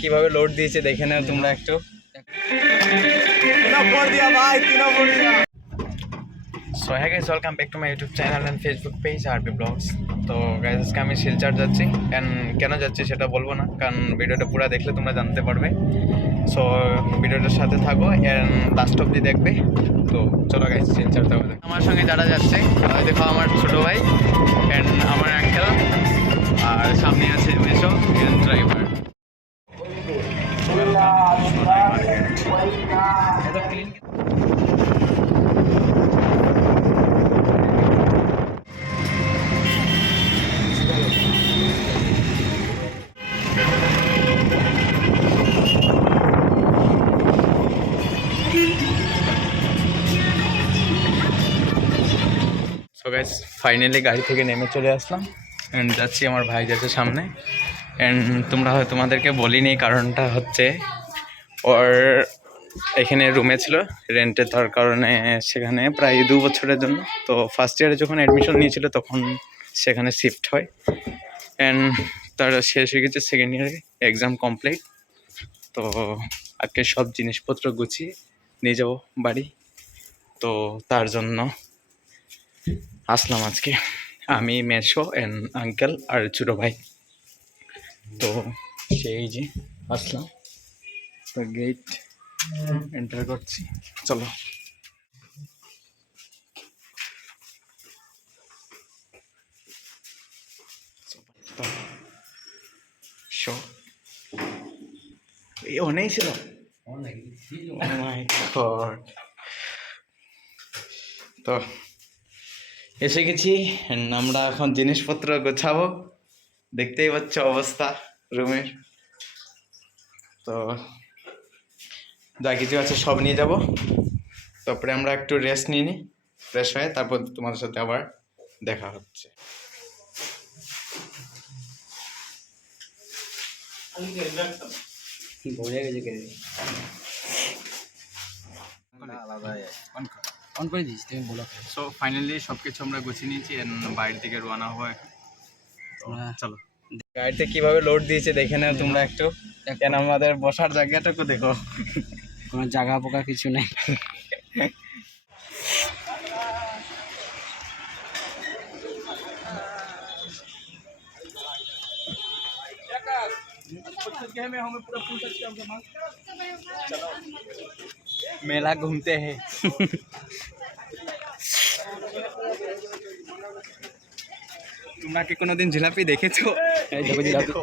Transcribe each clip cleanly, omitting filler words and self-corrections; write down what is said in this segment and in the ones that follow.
কিভাবে লোড দিয়েছে দেখে নাও তোমরা একটু। সো হ্যাঁ guys, welcome back to my YouTube channel and Facebook page আরবি ব্লগস। তো গাইস আজকে আমি শিলচর যাচ্ছি, অ্যান্ড কেন যাচ্ছি সেটা বলবো না, কারণ ভিডিওটা পুরো দেখলে তোমরা জানতে পারবে। সো ভিডিওটার সাথে থাকো অ্যান্ড লাস্ট অবধি দেখবে। তো চলো গাইস শিলচর যাবো। আমার সঙ্গে যারা যাচ্ছে দেখো, আমার ছোটো ভাই অ্যান্ড আমার আঙ্কেল, আর সামনে আছে মেশো and driver. So guys finally গাড়ি থেকে নেমে চলে আসলাম অ্যান্ড যাচ্ছি, আমার ভাই যাচ্ছে সামনে। অ্যান্ড তোমাদেরকে বলিনি, কারণটা হচ্ছে ওর এখানে রুমে ছিল রেন্টে, তার কারণে সেখানে প্রায় 2 বছরের জন্য। তো ফার্স্ট ইয়ারে যখন অ্যাডমিশন নিয়েছিল তখন সেখানে শিফট হয়, অ্যান্ড তার শেষ হয়ে গেছে সেকেন্ড ইয়ারে, এক্সাম কমপ্লিট। তো আজকে সব জিনিসপত্র গুছিয়ে নিয়ে যাবো বাড়ি, তো তার জন্য আসলাম আজকে আমি, মেশো অ্যান্ড আঙ্কেল আর ছোটো ভাই। তো সেই যে আসলাম, তো গেট এন্টার করছি, চলো। শো অনেক ছিল। তো এসে গেছি, আমরা এখন জিনিসপত্র গোছাবো, দেখতেই পাচ্ছ অবস্থা রুমের। তো যা কিছু আছে সব নিয়ে যাব, তারপরে আমরা একটু রেস্ট নিয়ে নিই, ফ্রেশ হয়ে তারপর তোমাদের সাথে আবার দেখা হচ্ছে। সো ফাইনালি সব কিছু আমরা গুছিয়ে নিয়েছি, বাইরের দিকে রওনা হয়। চলো গাড়িতে কিভাবে লোড দিয়েছে দেখে নাও তোমরা একটু, কেন আমাদের বসার জায়গাটাকে দেখো, কোনো জায়গা পোকা কিছু নেই। মেলা ঘুমতে হে। তোমরা কি কোনোদিন জিলাপি দেখেছো? এই দেখো জিলাপি। দেখো।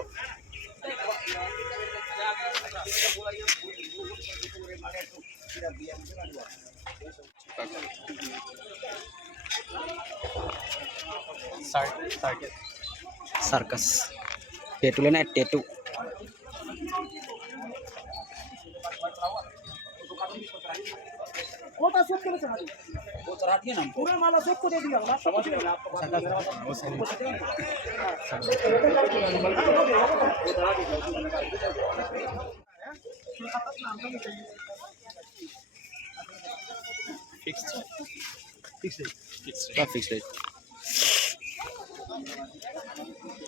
সার্কাস টেটু लेना है, टेटू। फिक्स रेट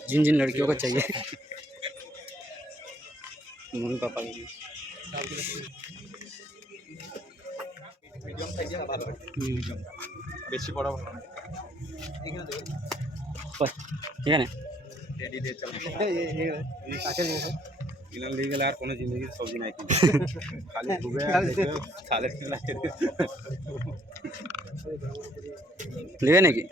जिन जिन लड़कियों को चाहिए मम्मी पापा के लिए। বেশি বড় ভালো না, ठीक है ना। রেডি দিয়ে চলো। ইনার লিয়ে গেলে আর কোনো জিন্দগি সবজি নাই, কিন্তু খালি ঘুরে সালের খেলা लेवे नाकि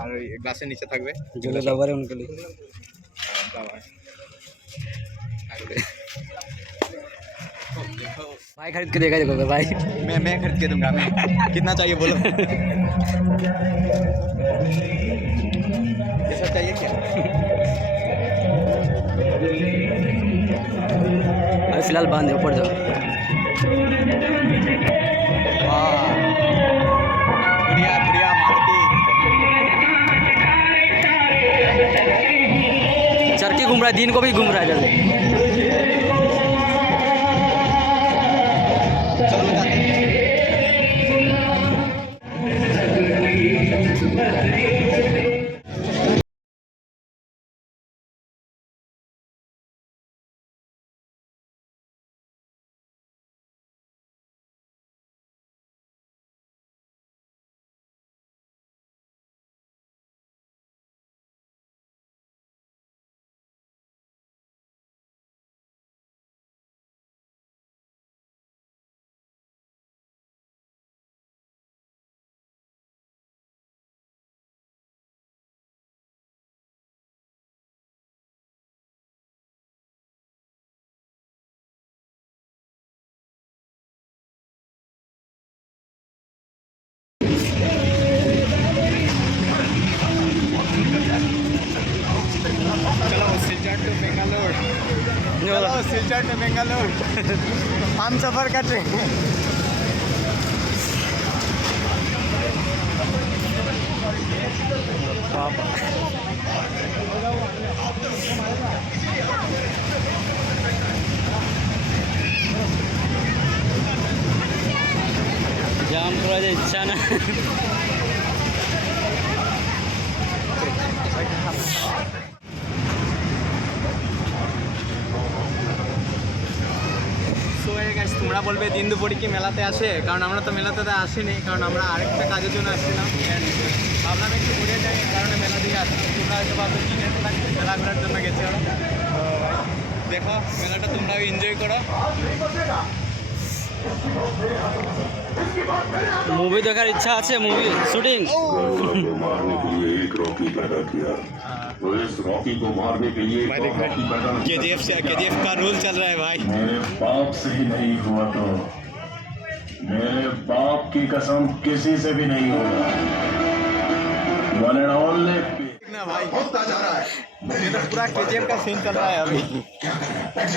আর ওই গ্লাসের নিচে থাকবে जो लोग लवर है उनके लिए। भाई खरीद के देगा देखो भाई। मैं खरीद के दूंगा। मैं कितना चाहिए बोलो? ये सब चाहिए क्या? अभी फिलहाल बंद है, ऊपर जाओ। बढ़िया बढ़िया मारुति। चरखी घूम रहा है, दिन को भी घूम रहा है जल्दी। चलो जाते हैं। सिलचर टू बेंगलोर हम सफर का ट्रेन जाम करायची इच्छा ना তোমরা বলবে দিন দুপুরে কি মেলাতে আসে, কারণ আমরা তো মেলাতে আসিনি, কারণ আমরা আরেকটা কাজের জন্য আসছিলাম। ভাবলাম একটু ঘুরে যাই, এই কারণে মেলা দিয়ে আসি। তোমরা হয়তো ভাবছো দিনের মেলা ঘোরার জন্য গেছে ওরা। দেখো মেলাটা তোমরাও এনজয় করো। मूवी देखार इच्छा আছে मूवी शूटिंग मारने के लिए एक रॉकी पैदा किया तो इस रॉकी को मारने के लिए एक और रॉकी पैदा नहीं केजीएफ से केजीएफ का रूल चल रहा है भाई। मेरे बाप से ही नहीं हुआ तो मेरे बाप की कसम किसी से भी नहीं होगा। वन एंड ओनली ना भाई होता जा रहा है, ये तो पूरा केजीएफ का सीन चल रहा है अभी। देख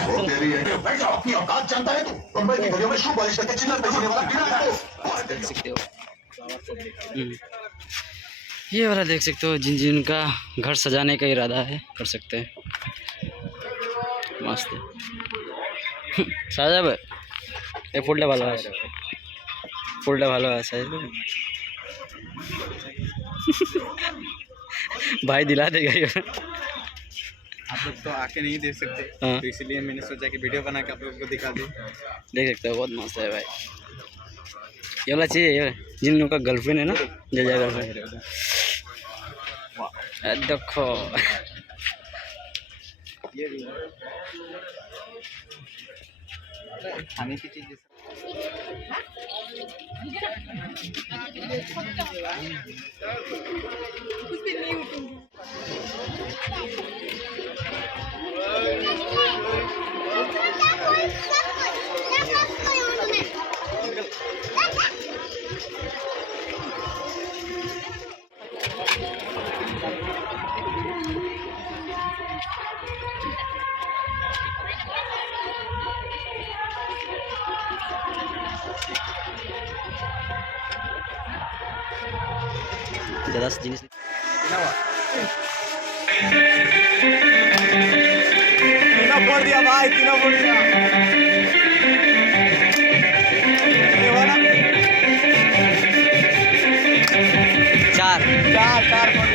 सकते हो ये वाला देख सकते हो जिन जिनका घर सजाने का इरादा है कर सकते हैं मस्त साजा ये फुलटा ভালো আছে फुलटा ভালো আছে भाई दिला देगा ये आप लोग तो आके नहीं देख सकते, हाँ। तो इसलिए मैंने सोचा कि वीडियो बना के आप लोगों को दिखा दूँ। देख सकते हो बहुत मस्त है भाई ये वाला चाहिए ये जिन लोगों का गर्लफ्रेंड है ना जया गर्लफ्रेंड देखो ये भी खाने की चीज ज़्यादा जिनिस तीनों फोड़ दिया भाई, तीनों फोड़ दिया। ये वाला चार चार फोड़